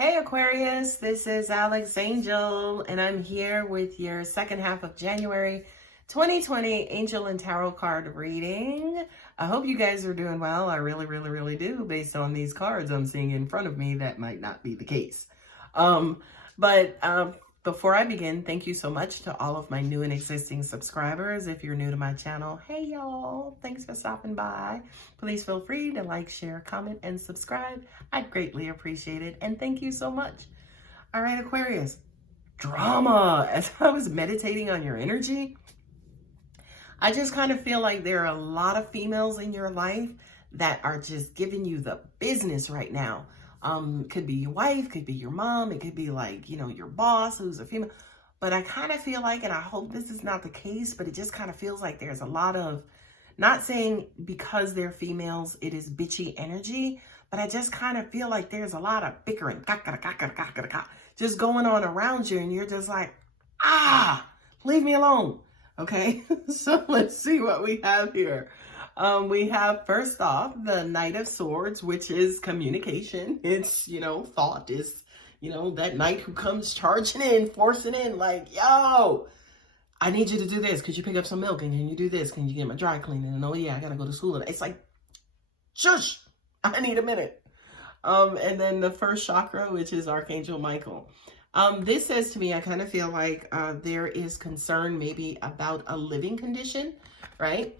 Hey Aquarius, this is Alex Angel, and I'm here with your second half of January 2020 Angel and Tarot card reading. I hope you guys are doing well. I really do. Based on these cards I'm seeing in front of me, that might not be the case. But before I begin, thank you so much to all of my new and existing subscribers. If you're new to my channel, hey y'all, thanks for stopping by. Please feel free to like, share, comment, and subscribe. I'd greatly appreciate it. And thank you so much. All right, Aquarius, drama. As I was meditating on your energy, I just kind of feel like there are a lot of females in your life that are just giving you the business right now. Could be your wife, could be your mom, it could be like, your boss who's a female. But I kind of feel like, and I hope this is not the case, but it just kind of feels like there's a lot of, not saying because they're females, it is bitchy energy, but I just kind of feel like there's a lot of bickering, just going on around you. And you're just like, leave me alone. Okay, so let's see what we have here. We have, first off, the Knight of Swords, which is communication. It's, thought is, that knight who comes charging in, forcing in, like, yo, I need you to do this. Could you pick up some milk? And can you do this? Can you get my dry cleaning? And oh yeah, I got to go to school. It's like, shush, I need a minute. And then the first chakra, which is Archangel Michael. This says to me, I kind of feel like there is concern maybe about a living condition, right?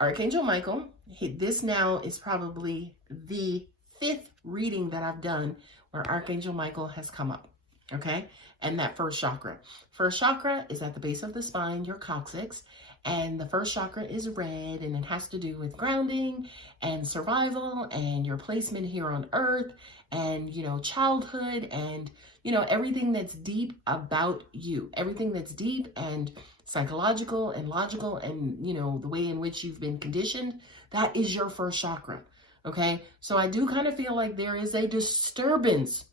Archangel Michael, this now is probably the 5th reading that I've done where Archangel Michael has come up, okay? And that first chakra. First chakra is at the base of the spine, your coccyx, and the first chakra is red, and it has to do with grounding and survival and your placement here on earth and, childhood and, everything that's deep about you, everything that's deep and psychological and logical and, the way in which you've been conditioned, that is your first chakra, okay? So I do kind of feel like there is a disturbance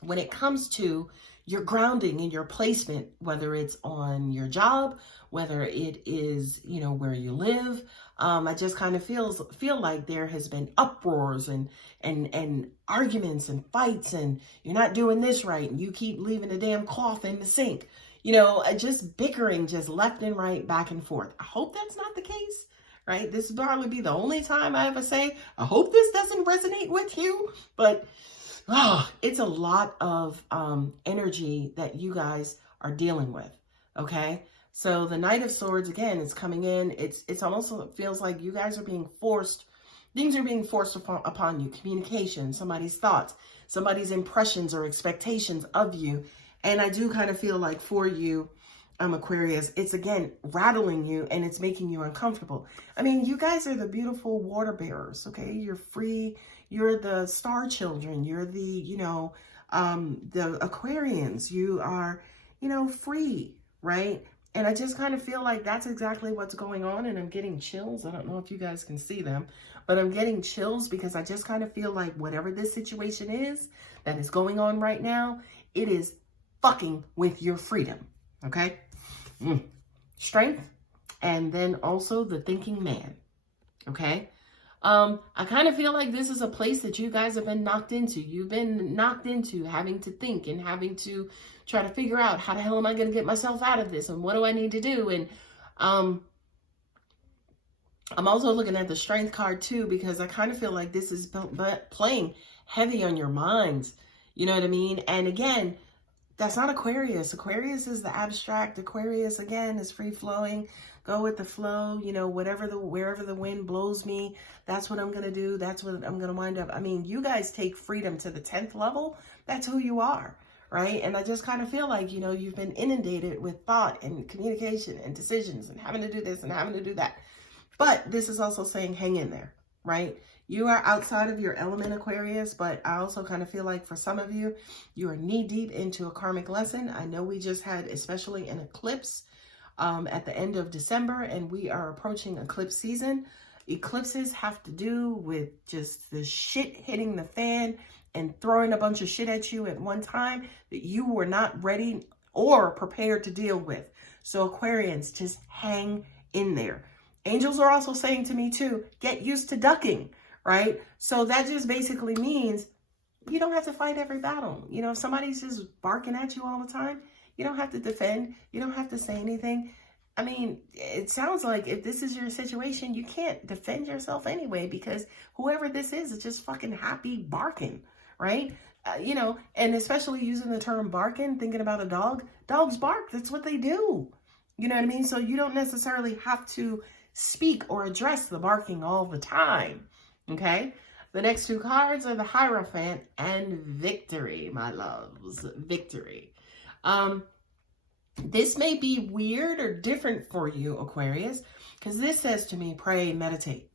when it comes to your grounding and your placement, whether it's on your job, whether it is, where you live. I just kind of feel like there has been uproars and arguments and fights, and you're not doing this right, and you keep leaving the damn cloth in the sink. Just bickering, just left and right, back and forth. I hope that's not the case, right? This would probably be the only time I ever say, I hope this doesn't resonate with you, but it's a lot of energy that you guys are dealing with, okay? So the Knight of Swords, again, is coming in. It's almost feels like you guys are being forced, things are being forced upon you. Communication, somebody's thoughts, somebody's impressions or expectations of you. And I do kind of feel like for you, Aquarius, it's again rattling you and it's making you uncomfortable. I mean, you guys are the beautiful water bearers, okay? You're free. You're the star children. You're the, the Aquarians. You are, free, right? And I just kind of feel like that's exactly what's going on. And I'm getting chills. I don't know if you guys can see them, but I'm getting chills because I just kind of feel like whatever this situation is that is going on right now, it is fucking with your freedom, okay? Strength, and then also the thinking man, okay? I kind of feel like this is a place that you guys have been knocked into. You've been knocked into having to think and having to try to figure out how the hell am I going to get myself out of this and what do I need to do? And I'm also looking at the strength card too, because I kind of feel like this is playing heavy on your minds. You know what I mean? And again, that's not Aquarius. Aquarius is the abstract. Aquarius, again, is free-flowing. Go with the flow, wherever the wind blows me, that's what I'm going to do. That's what I'm going to wind up. I mean, you guys take freedom to the 10th level. That's who you are, right? And I just kind of feel like, you've been inundated with thought and communication and decisions and having to do this and having to do that. But this is also saying hang in there, right? You are outside of your element, Aquarius, but I also kind of feel like for some of you, you are knee deep into a karmic lesson. I know we just had, especially an eclipse at the end of December, and we are approaching eclipse season. Eclipses have to do with just the shit hitting the fan and throwing a bunch of shit at you at one time that you were not ready or prepared to deal with. So Aquarians, just hang in there. Angels are also saying to me too, get used to ducking. Right? So that just basically means You don't have to fight every battle. You know, if somebody's just barking at you all the time, you don't have to defend. You don't have to say anything. I mean, it sounds like if this is your situation, you can't defend yourself anyway, because whoever this is just fucking happy barking, right? You know, and especially using the term barking, thinking about a dog. Dogs bark. That's what they do. You know what I mean? So you don't necessarily have to speak or address the barking all the time. Okay? The next two cards are the Hierophant and Victory, my loves. Victory. This may be weird or different for you, Aquarius, because this says to me, pray, meditate,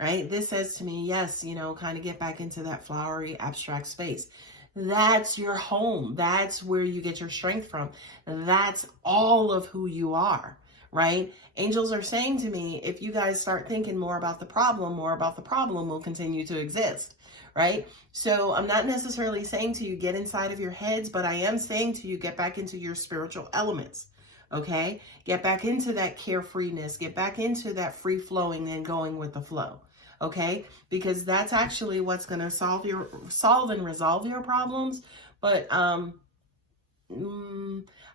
right? This says to me, yes, you know, kind of get back into that flowery, abstract space. That's your home. That's where you get your strength from. That's all of who you are, right? Angels are saying to me, if you guys start thinking more about the problem will continue to exist, right? So I'm not necessarily saying to you, get inside of your heads, but I am saying to you, get back into your spiritual elements, okay? Get back into that carefreeness, get back into that free flowing and going with the flow, okay? Because that's actually what's going to solve and resolve your problems. But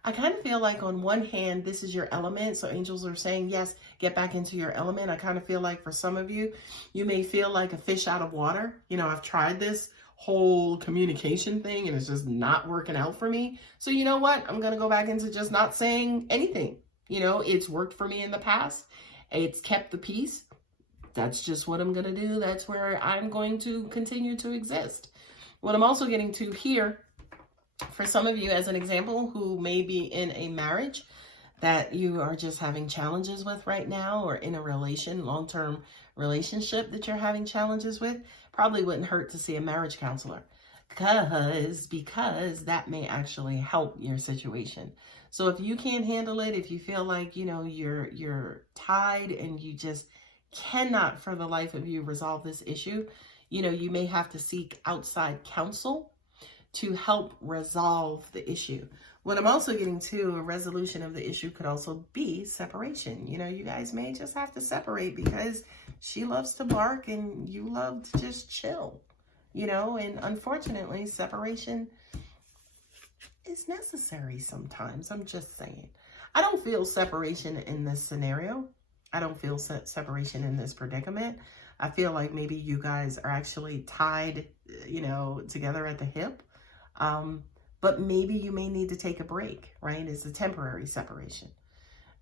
I kind of feel like on one hand, this is your element. So angels are saying, yes, get back into your element. I kind of feel like for some of you, you may feel like a fish out of water. You know, I've tried this whole communication thing and it's just not working out for me. So you know what? I'm going to go back into just not saying anything. You know, it's worked for me in the past. It's kept the peace. That's just what I'm going to do. That's where I'm going to continue to exist. What I'm also getting to here, for some of you as an example, who may be in a marriage that you are just having challenges with right now, or in a long-term relationship that you're having challenges with, probably wouldn't hurt to see a marriage counselor, because that may actually help your situation. So if you can't handle it, if you feel like, you know, you're tied and you just cannot for the life of you resolve this issue, you know, you may have to seek outside counsel to help resolve the issue. What I'm also getting to, a resolution of the issue could also be separation. You know, you guys may just have to separate because she loves to bark and you love to just chill, you know, and unfortunately, separation is necessary sometimes. I'm just saying. I don't feel separation in this scenario. I don't feel separation in this predicament. I feel like maybe you guys are actually tied, you know, together at the hip. But maybe you may need to take a break, right? It's a temporary separation.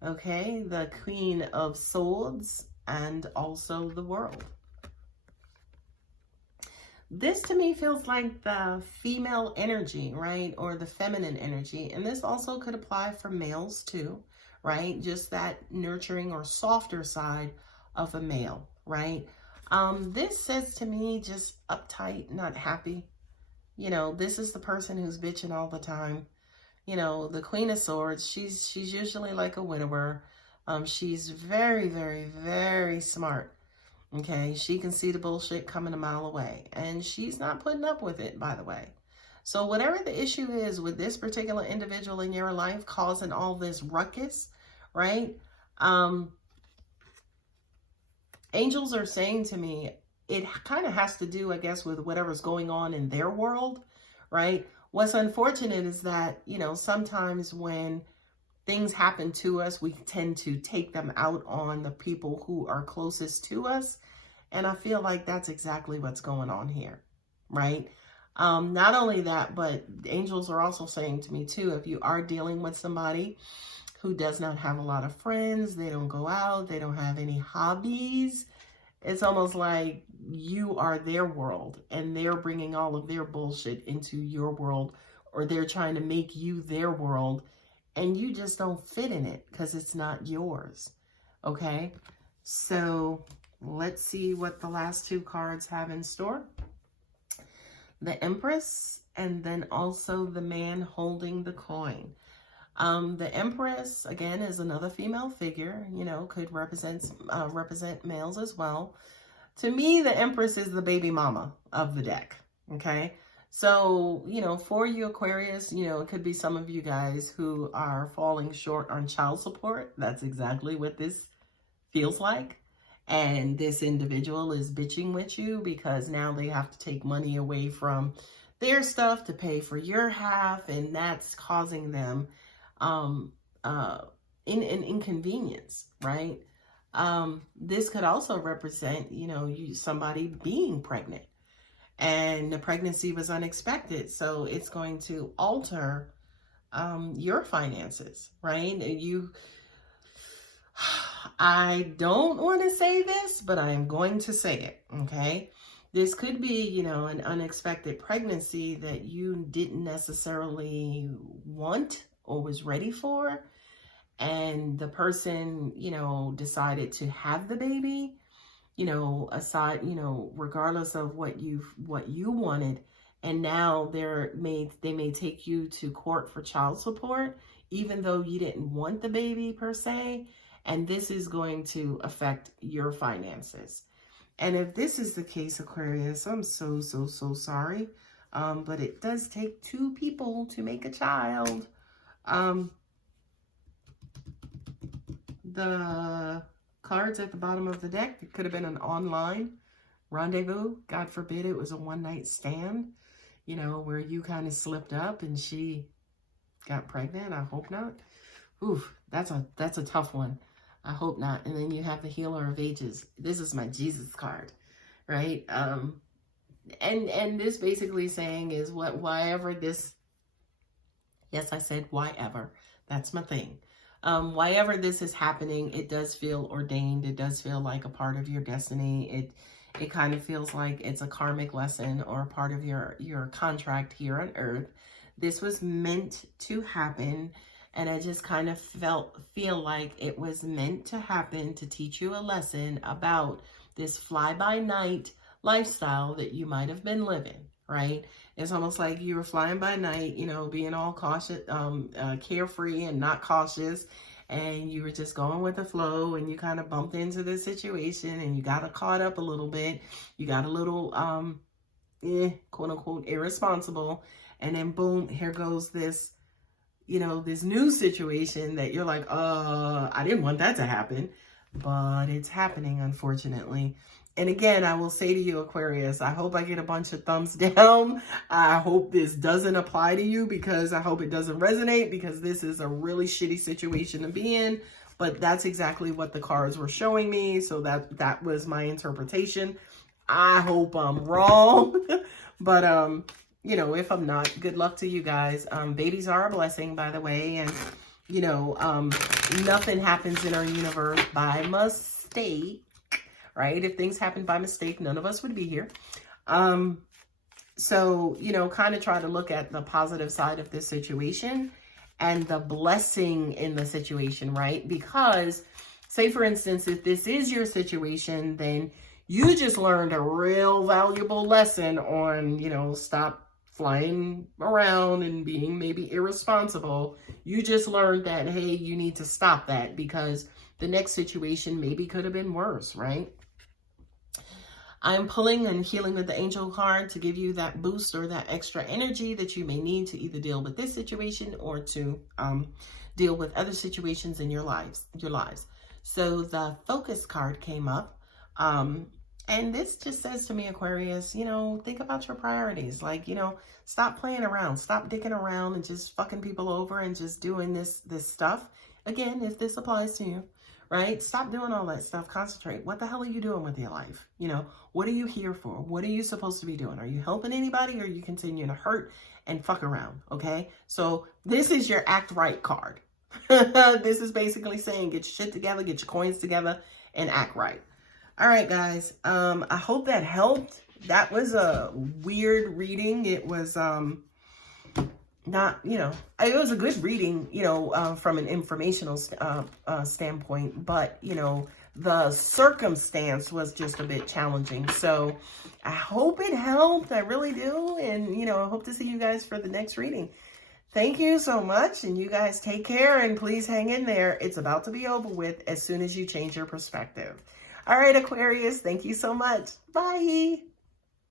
Okay, the Queen of Swords and also the World. This to me feels like the female energy, right? Or the feminine energy. And this also could apply for males too, right? Just that nurturing or softer side of a male, right? This says to me just uptight, not happy. You know, this is the person who's bitching all the time. You know, the Queen of Swords, she's usually like a widower. She's very, very, very smart. Okay, she can see the bullshit coming a mile away. And she's not putting up with it, by the way. So whatever the issue is with this particular individual in your life causing all this ruckus, right? Angels are saying to me, it kind of has to do, I guess, with whatever's going on in their world, right? What's unfortunate is that, you know, sometimes when things happen to us, we tend to take them out on the people who are closest to us. And I feel like that's exactly what's going on here, right? Not only that, but angels are also saying to me too, if you are dealing with somebody who does not have a lot of friends, they don't go out, they don't have any hobbies, it's almost like you are their world and they're bringing all of their bullshit into your world, or they're trying to make you their world and you just don't fit in it because it's not yours. Okay, so let's see what the last two cards have in store. The Empress and then also the man holding the coin. The Empress, again, is another female figure, you know, could represent males as well. To me, the Empress is the baby mama of the deck, okay? So, you know, for you Aquarius, you know, it could be some of you guys who are falling short on child support. That's exactly what this feels like. And this individual is bitching with you because now they have to take money away from their stuff to pay for your half, and that's causing them an inconvenience, right? This could also represent, somebody being pregnant, and the pregnancy was unexpected, so it's going to alter your finances, right? I don't want to say this, but I am going to say it, okay? This could be, an unexpected pregnancy that you didn't necessarily want or was ready for. And the person, decided to have the baby, regardless of what you wanted. And now they may take you to court for child support, even though you didn't want the baby per se. And this is going to affect your finances. And if this is the case, Aquarius, I'm so sorry. But it does take two people to make a child. The cards at the bottom of the deck, it could have been an online rendezvous. God forbid it was a one-night stand, where you kind of slipped up and she got pregnant. I hope not. Oof, that's a tough one. I hope not. And then you have the Healer of Ages. This is my Jesus card, right? And this basically saying is why-ever this, yes, I said why-ever. That's my thing. Why-ever this is happening, it does feel ordained. It does feel like a part of your destiny. It kind of feels like it's a karmic lesson or a part of your contract here on earth. This was meant to happen. And I just kind of feel like it was meant to happen to teach you a lesson about this fly-by-night lifestyle that you might have been living, right? It's almost like you were flying by night, being all cautious, carefree and not cautious. And you were just going with the flow, and you kind of bumped into this situation and you got caught up a little bit. You got a little, quote unquote, irresponsible. And then boom, here goes this, this new situation that you're like, I didn't want that to happen, but it's happening, unfortunately. And again, I will say to you, Aquarius, I hope I get a bunch of thumbs down. I hope this doesn't apply to you, because I hope it doesn't resonate, because this is a really shitty situation to be in. But that's exactly what the cards were showing me. So that was my interpretation. I hope I'm wrong. But, if I'm not, good luck to you guys. Babies are a blessing, by the way. And, nothing happens in our universe by mistake, right? If things happen by mistake, none of us would be here. So, kind of try to look at the positive side of this situation and the blessing in the situation, right? Because, say, for instance, if this is your situation, then you just learned a real valuable lesson on, stop flying around and being maybe irresponsible. You just learned that, hey, you need to stop that, because the next situation maybe could have been worse, right? I'm pulling and healing with the angel card to give you that boost or that extra energy that you may need to either deal with this situation or to deal with other situations in your lives. So the focus card came up. And this just says to me, Aquarius, think about your priorities. Like, stop playing around, stop dicking around and just fucking people over and just doing this stuff. Again, if this applies to you, right? Stop doing all that stuff. Concentrate. What the hell are you doing with your life? What are you here for? What are you supposed to be doing? Are you helping anybody, or are you continuing to hurt and fuck around? Okay. So this is your act right card. This is basically saying, get your shit together, get your coins together, and act right. All right, guys. I hope that helped. That was a weird reading. It was not, it was a good reading, from an informational standpoint, but, the circumstance was just a bit challenging. So I hope it helped. I really do. And, I hope to see you guys for the next reading. Thank you so much. And you guys take care, and please hang in there. It's about to be over with as soon as you change your perspective. All right, Aquarius, thank you so much. Bye.